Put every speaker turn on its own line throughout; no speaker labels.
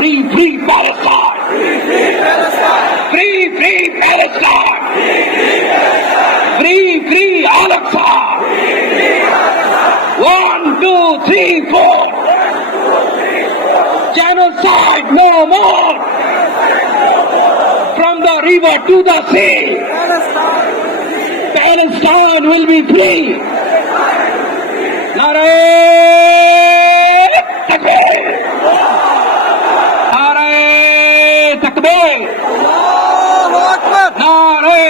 free, free Palestine. Free, free Palestine. Free, free Al-Aqsa. One, two, three, four. Genocide no more. From the river to the sea. Palestine will be free. Nare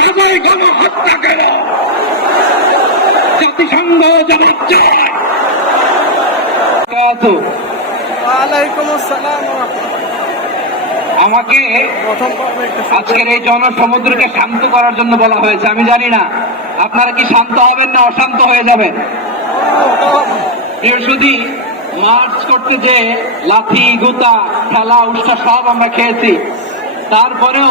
কাজায় কেন হত্যা কেন? জাতিসংঘ জবাব চায়। আমাকে আজকের এই জনসমুদ্রকে শান্ত করার জন্য বলা হয়েছে আমি জানি না। আপনারা কি শান্ত হবেন না অশান্ত হয়ে যাবেন? বৃহস্পতি মার্চ করতে যে লাথি গুতা খেলা উৎসাহ সব আমরা খেয়েছি। তারপরেও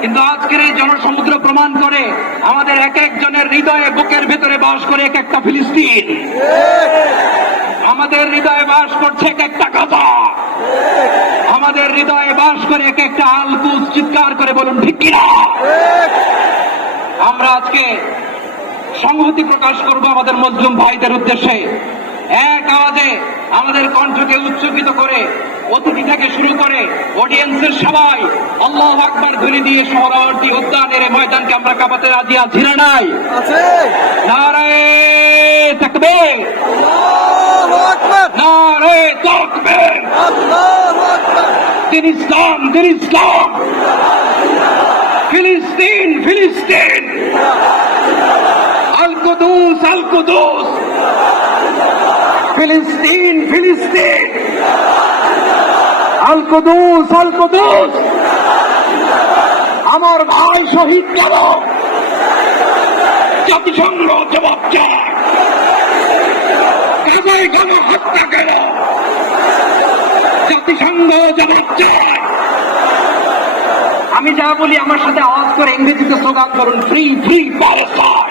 কিন্তু আজকের এই জনসমুদ্র প্রমাণ করে আমাদের এক একজনের হৃদয়ে বুকের ভেতরে বাস করে এক একটা ফিলিস্তিন। আমাদের হৃদয়ে বাস করছে এক একটা কথা আমাদের হৃদয়ে বাস করে এক একটা আলকুস চিৎকার করে বলুন, ঠিক কিনা? আমরা আজকে সংহতি প্রকাশ করব আমাদের মজলুম ভাইদের উদ্দেশ্যে। এক আওয়াজে আমাদের কণ্ঠকে উচ্চকিত করে অতিথি থেকে শুরু করে অডিয়েন্সের সবাই আল্লাহ আকবার ধরে দিয়ে শহরাবর্তী উদ্যানের ময়দানকে আমরা কাপাতে রাজি আছি না নাই?
আছে।
নারায়ে
আকবার।
দিন ইসলাম দিন ইসলাম। ফিলিস্তিন ফিলিস্তিন। আল কুদুস আল কুদুস ফিলিস্তিন ফিলিস্তিন। আল কুদুস আমার ভাই শহীদ কেন জাতিসংঘ জবাব চায়। কেন হত্যা কেন জাতিসংঘ জবাব চায়। আমি যা বলি আমার সাথে আওয়াজ করে ইংরেজিতে স্লোগান করুন free free Palestine